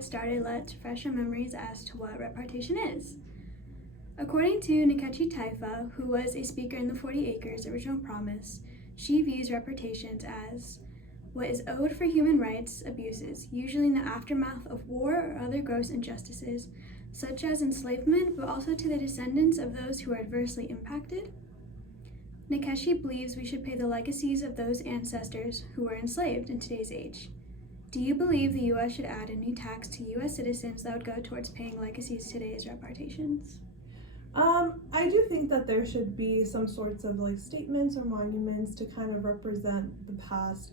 get started, let's refresh our memories as to what repartition is. According to Nkechi Taifa, who was a speaker in the 40 Acres Original Promise, she views repartitions as what is owed for human rights abuses, usually in the aftermath of war or other gross injustices, such as enslavement, but also to the descendants of those who are adversely impacted. Nkechi believes we should pay the legacies of those ancestors who were enslaved in today's age. Do you believe the U.S. should add a new tax to U.S. citizens that would go towards paying legacies today as repartitions? I do think that there should be some sorts of statements or monuments to kind of represent the past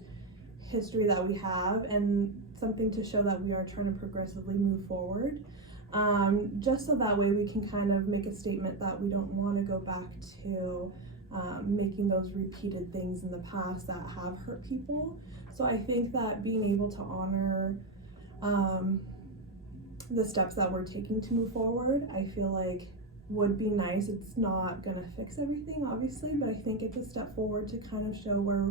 history that we have and something to show that we are trying to progressively move forward. Just so that way we can kind of make a statement that we don't want to go back to making those repeated things in the past that have hurt people. So I think that being able to honor the steps that we're taking to move forward, I feel like would be nice. It's not gonna fix everything, obviously, but I think it's a step forward to kind of show where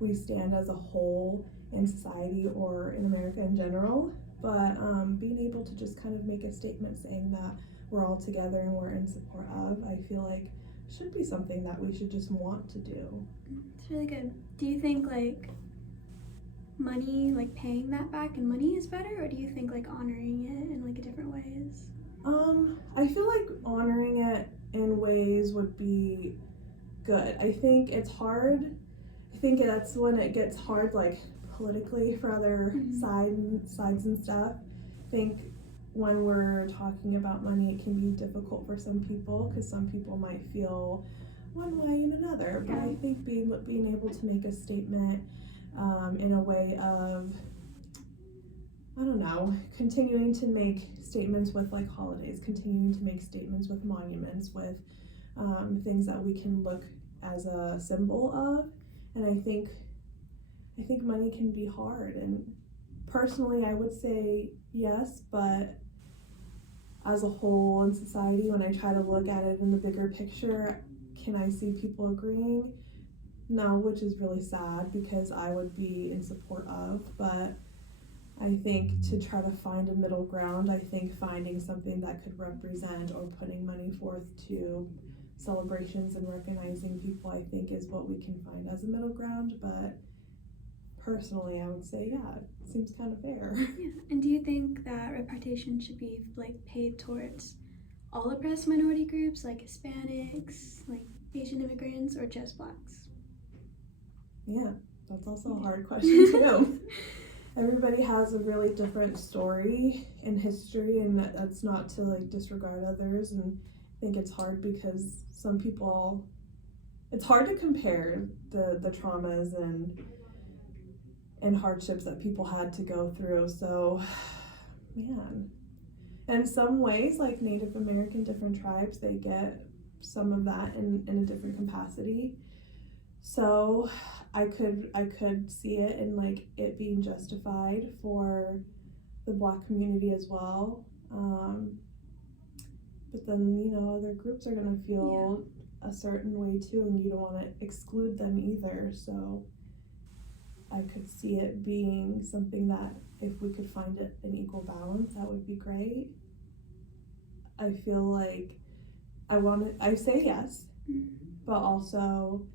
we stand as a whole in society or in America in general. But being able to just kind of make a statement saying that we're all together and we're in support of, I feel like should be something that we should just want to do. It's really good. Do you think money, paying that back in money is better, or do you think honoring it in different ways? I feel like honoring it in ways would be good. I think it's hard. I think that's when it gets hard, politically for other sides and stuff. I think when we're talking about money, it can be difficult for some people because some people might feel one way and another. But I think being able to make a statement in a way of, I don't know, continuing to make statements with holidays, continuing to make statements with monuments, with things that we can look as a symbol of. And I think money can be hard. And personally, I would say yes, but as a whole in society, when I try to look at it in the bigger picture, can I see people agreeing? No, which is really sad because I would be in support of, but I think to try to find a middle ground, I think finding something that could represent or putting money forth to celebrations and recognizing people, I think is what we can find as a middle ground. But personally, I would say, yeah, it seems kind of fair. Yeah. And do you think that repartition should be paid towards all oppressed minority groups, like Hispanics, Asian immigrants, or just Blacks? Yeah, that's also a hard question too. Everybody has a really different story in history, and that's not to disregard others. And I think it's hard because some people, it's hard to compare the traumas and hardships that people had to go through. So, man. And in some ways, Native American different tribes, they get some of that in a different capacity. So I could see it in it being justified for the Black community as well. But then, other groups are gonna feel a certain way too, and you don't want to exclude them either. So I could see it being something that if we could find it an equal balance, that would be great. I feel like I say yes, but also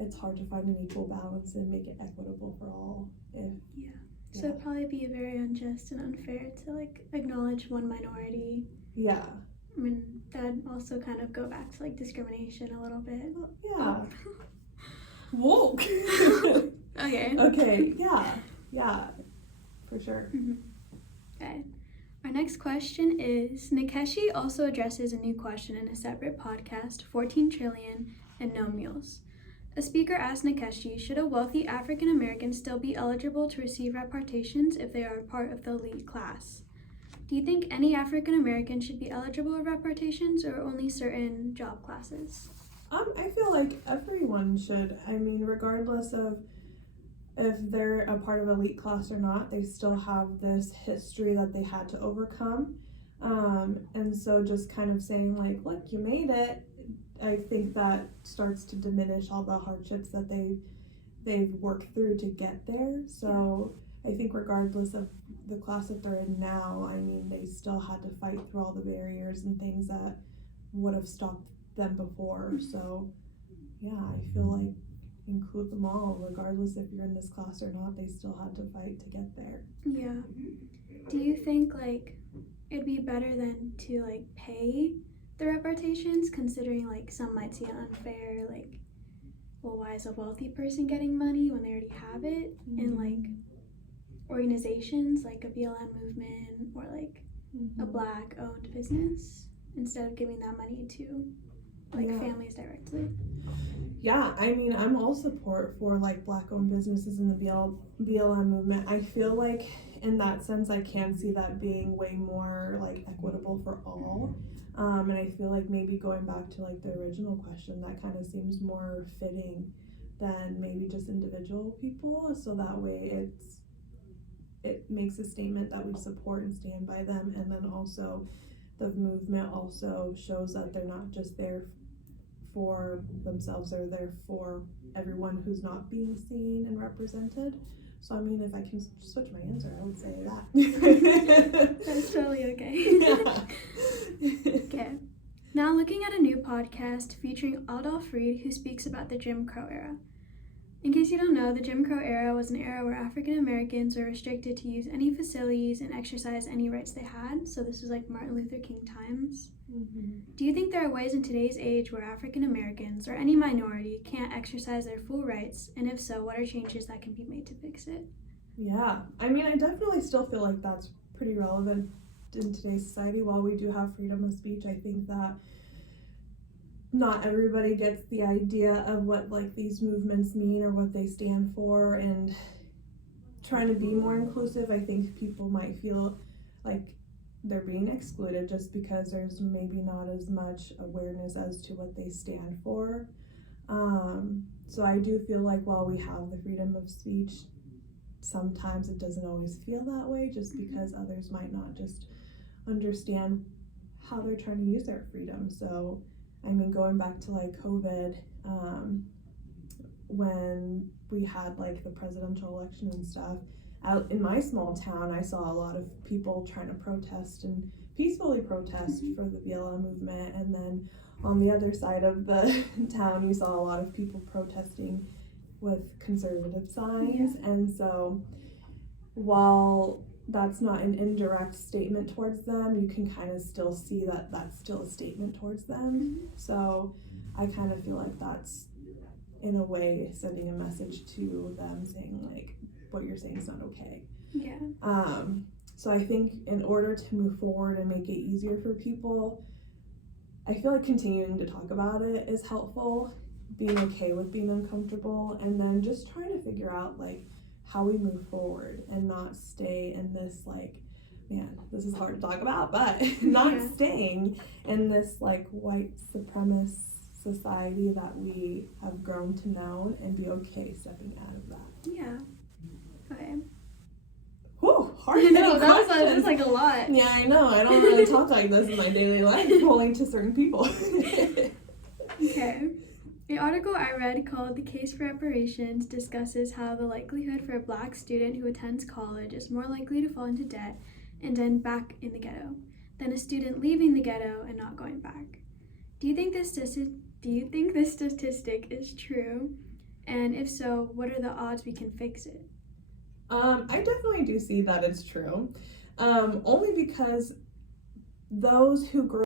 it's hard to find an equal balance and make it equitable for all. So it'd probably be very unjust and unfair to acknowledge one minority. Yeah. I mean, that'd also kind of go back to discrimination a little bit. Yeah. Woke. Okay. Yeah. For sure. Okay. Our next question is, Nkechi also addresses a new question in a separate podcast, 14 Trillion and No Mules. A speaker asked Nkechi, should a wealthy African American still be eligible to receive repartitions if they are part of the elite class? Do you think any African American should be eligible for repartitions or only certain job classes? I feel like everyone should. I mean, regardless of if they're a part of elite class or not, they still have this history that they had to overcome. And so just kind of saying look, you made it, I think that starts to diminish all the hardships that they've worked through to get there. So I think regardless of the class that they're in now, I mean, they still had to fight through all the barriers and things that would have stopped them before. So yeah, I feel like include them all, regardless if you're in this class or not, they still had to fight to get there. Yeah. Do you think like it'd be better than to like pay the reparations, considering like some might see it unfair, like, well, why is a wealthy person getting money when they already have it? And like organizations like a BLM movement or like a Black owned business, instead of giving that money to like families directly. Yeah, I mean, I'm all support for like Black owned businesses in the BLM movement. I feel like in that sense I can see that being way more like equitable for all. And I feel like maybe going back to like the original question, that kind of seems more fitting than maybe just individual people, so that way it makes a statement that we support and stand by them, and then also the movement also shows that they're not just there for themselves, they're there for everyone who's not being seen and represented. So I mean, if I can switch my answer, I would say that. That's totally okay. Yeah. Okay. Now looking at a new podcast featuring Adolph Reed, who speaks about the Jim Crow era. In case you don't know, the Jim Crow era was an era where African Americans were restricted to use any facilities and exercise any rights they had. So this was like Martin Luther King times. Do you think there are ways in today's age where African Americans or any minority can't exercise their full rights? And if so, what are changes that can be made to fix it? Yeah, I mean, I definitely still feel like that's pretty relevant in today's society. While we do have freedom of speech, I think that not everybody gets the idea of what like these movements mean or what they stand for, and trying to be more inclusive, I think people might feel like they're being excluded just because there's maybe not as much awareness as to what they stand for. So I do feel like while we have the freedom of speech, sometimes it doesn't always feel that way, just because others might not just understand how they're trying to use their freedom. So I mean, going back to like COVID, when we had like the presidential election and stuff, out in my small town, I saw a lot of people trying to protest and peacefully protest for the BLM movement. And then on the other side of the town, you saw a lot of people protesting with conservative signs. Yeah. And so while that's not an indirect statement towards them, you can kind of still see that that's still a statement towards them. So I kind of feel like that's in a way sending a message to them saying like, what you're saying is not okay. Yeah. So I think in order to move forward and make it easier for people, I feel like continuing to talk about it is helpful, being okay with being uncomfortable, and then just trying to figure out like how we move forward and not stay in this like, man, this is hard to talk about, but not staying in this like white supremacist society that we have grown to know, and be okay stepping out of that. Yeah. Okay. Whew, hard. I know, that was like a lot. Yeah, I know. I don't really talk like this in my daily life, only to certain people. Okay. An article I read called "The Case for Reparations" discusses how the likelihood for a Black student who attends college is more likely to fall into debt and end back in the ghetto than a student leaving the ghetto and not going back. Do you think this statistic is true? And if so, what are the odds we can fix it? I definitely do see that it's true. Only because those who grew